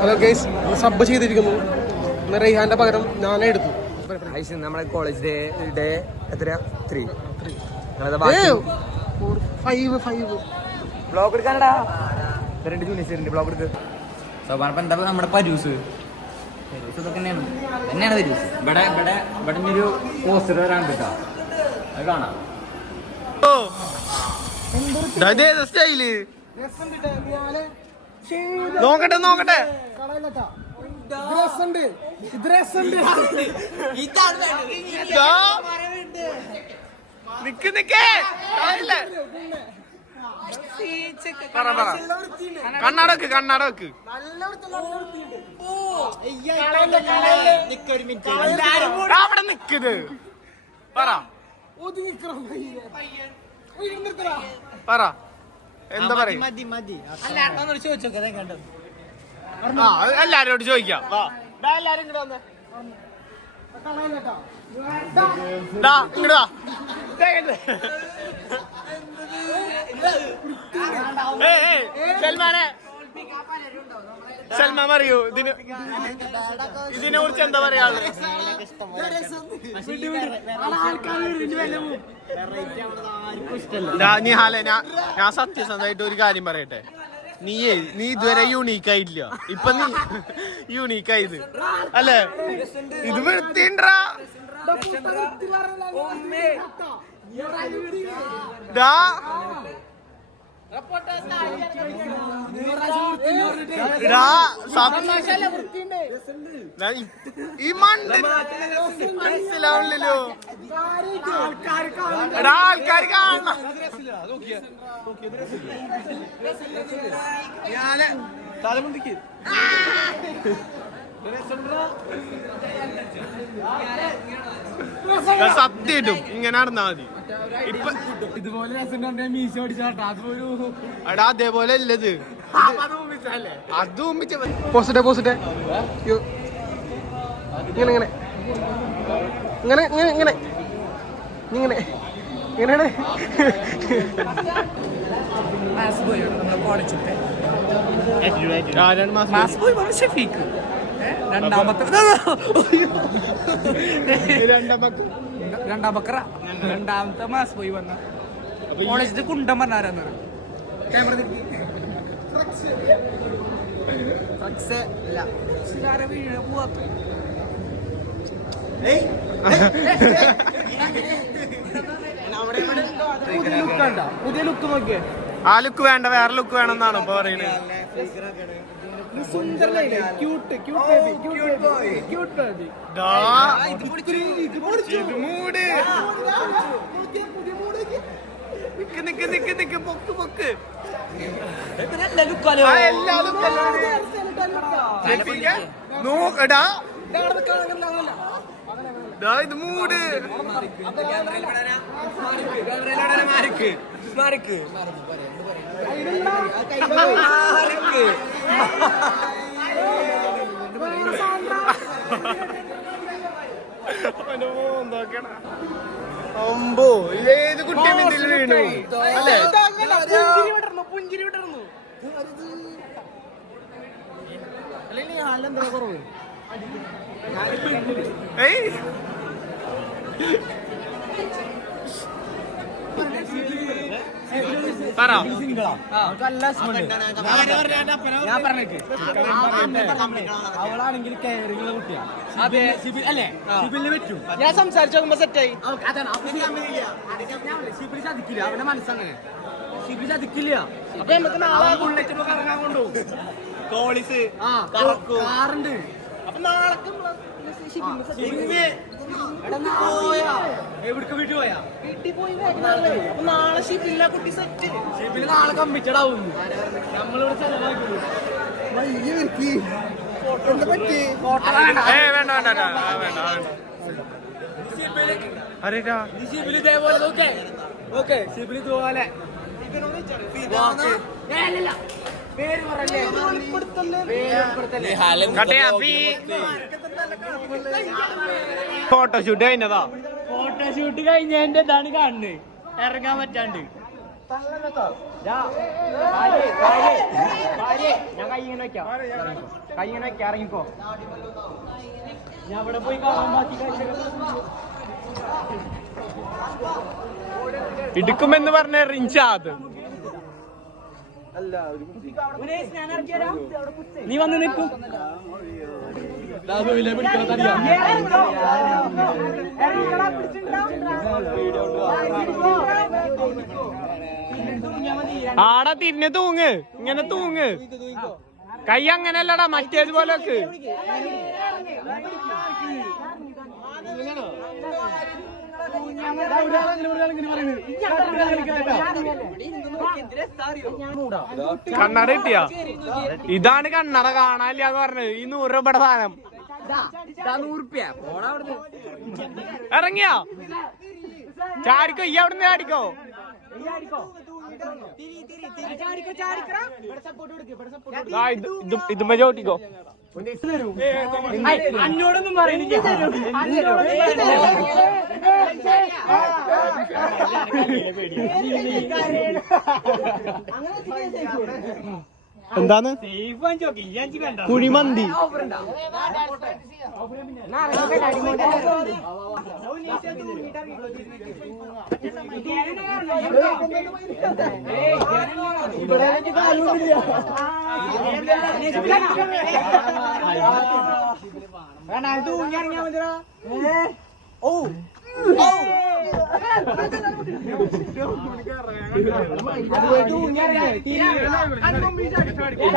Hello guys, sub ചെയ്തിരിക്കുന്നു. റെയ്ഹാന്റെ പകരം ഞാനേ എടുത്തു. നമ്മുടെ കോളേജ് ഡേ എത്ര 3 ബ്ലോഗ് എടുക്കാനടാ. 2 ജൂനിയേഴ്സ് ബ്ലോഗ് എടുക്ക്. എന്താ നമ്മുടെ പരൂസ് ഇതൊക്കെ തന്നെയാണ് പരൂസ്. ഇവിടെ ഒരു പോസ്റ്റർ വരാൻ കേട്ടോ, അത് കാണാം. നോക്കട്ടെ കണ്ണടക്ക് അവിടെ നിക്കത് പറ എന്താ പറയാ. എല്ലാരോട് ചോദിക്കാം. സൽമാൻ പറയൂ ഇതിനെ കുറിച്ച് എന്താ പറയാ. നിഹാലെ, ഞാൻ സത്യസന്ധമായിട്ട് ഒരു കാര്യം പറയട്ടെ. നീ ഇതുവരെ യൂണീക്ക് ആയിട്ടില്ല, ഇപ്പൊ നീ യൂണീക്ക് ആയത് അല്ലേ. ഇത് വൃത്തിണ്ടാ ഈ മണ്ട മനസ്സിലാവില്ലല്ലോ. ആൾക്കാർ കാണണം. സത്യായിട്ടും ഇങ്ങനെ നടന്നാ മതി. ഇതുപോലെ എടാ അതേപോലെ അല്ലത്. അത് പോസിറ്റേ ഇങ്ങനെ രണ്ടാമത്തെ മാസ് പോയി വന്ന കോളേജിൽ കുണ്ടം പറഞ്ഞാരാന്ന് പുതിയ ലുക്ക് നോക്കിയേ. ആ ലുക്ക് വേണ്ട, വേറെ ലുക്ക് വേണമെന്നാണ് ഇപ്പൊ പറയുന്നത്. പൊക്ക് നോക്കടാ. ഇത് മൂട് അമ്പോ. ഇതേത് കുട്ടി വീണു അല്ലേ. പുഞ്ചിരി വിടർന്നു. അവളാണെങ്കിൽ കെയറിംഗ് കുട്ടിയാ. അതെ അല്ലേ, സിബിലിന് പറ്റും. ഞാൻ സംസാരിച്ചു നോക്കുമ്പോ സെറ്റായി. സിബിലി ചതിക്കില്ല, അവന്റെ മനസ്സങ്ങനെ. സിബിലി ചതിക്കില്ല. അപ്പൊ നമുക്ക് നാളെ ബുള്ളറ്റ് കറങ്ങാൻ കൊണ്ടുപോകും. കോളീസ് കാറുണ്ട്. അപ്പൊ നാളെ എവിടേക്ക് വീട്ടിൽ പോയാ? വീട്ടിൽ പോയി അപ്പൊ നാളെ ഷിബില്ല കുട്ടി സെറ്റ്. ഷിബില് നാളെ കമ്മിച്ചടാവുന്നു. നമ്മളിവിടെ ചെലവാക്കി ഷിബില് ഇതേപോലെ ഓക്കെ ഷിബില് ഇതുപോലെ ഫോട്ടോഷൂട്ട് കഴിഞ്ഞതാ. ഫോട്ടോഷൂട്ട് കഴിഞ്ഞതിന്റെ ഇതാണ് കാണുന്നത്. ഇറങ്ങാൻ പറ്റാണ്ട് ഞാൻ കൈ ഇങ്ങനെ വെക്കാം. കൈ ഇങ്ങനെ ഇറങ്ങിക്കോ. ഞാൻ അവിടെ പോയി കാണാൻ ബാക്കി ഇടുക്കുമെന്ന് പറഞ്ഞ റിൻഷാദ്. നീ വന്ന് നിൽക്കും. ആടാ തിരിഞ്ഞ് തൂങ്ങ്, ഇങ്ങനെ തൂങ്ങ്. കൈ അങ്ങനെയല്ലടാ മറ്റേതുപോലെ വെക്ക്. കണ്ണട കിട്ടിയാ? ഇതാണ് കണ്ണട കാണാനില്ല എന്ന് പറഞ്ഞത്. ഈ 100 രൂപയുടെ സാധനം ഇറങ്ങിയോ? ചാടിക്കോ, ഈ അവിടുന്ന് ചാടിക്കോ. ഇതുമ്മ ചോട്ടിക്കോ. അന്നോടൊന്നും പറയുന്നില്ല. എന്താണ് കുഴിമന്തി?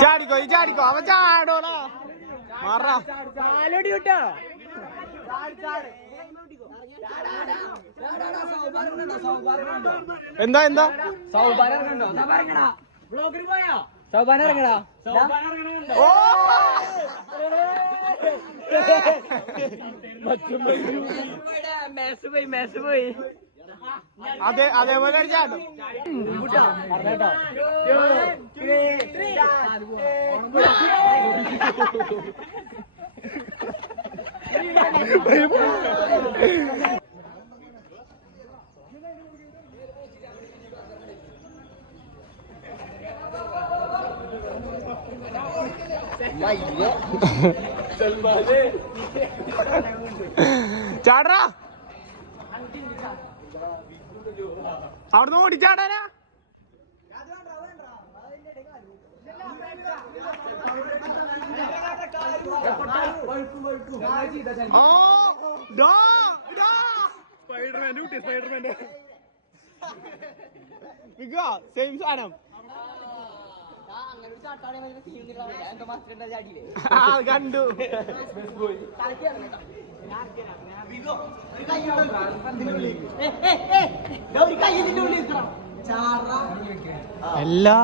ചാടിക്കോ, ഈ ചാടിക്കോ. അവൻ ചാടോടാ. മാറാ. എന്താ എന്താ അതെ അതേപോലെ ഒരു ചാടും. ചാടാ, അവിടുന്ന് ഓടിച്ചാടാനാ. സെയിം സാധനം കണ്ടു. എല്ലാ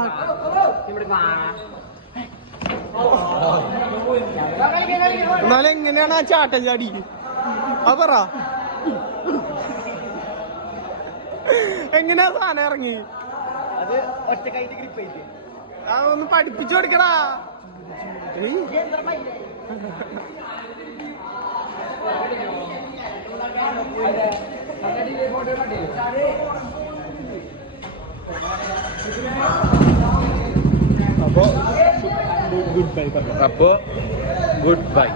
എന്നാലും എങ്ങനെയാണ് ആ ചാട്ടൻ ചാടി? അത് പറ, എങ്ങനെയാ സാധനം ഇറങ്ങി? അത് ഒറ്റ കൈന്റെ ഗ്രിപ്പ് ആയിട്ട് അതൊന്ന് പഠിപ്പിച്ചു കൊടുക്കടാ. അപ്പോ ഗുഡ് ബൈ.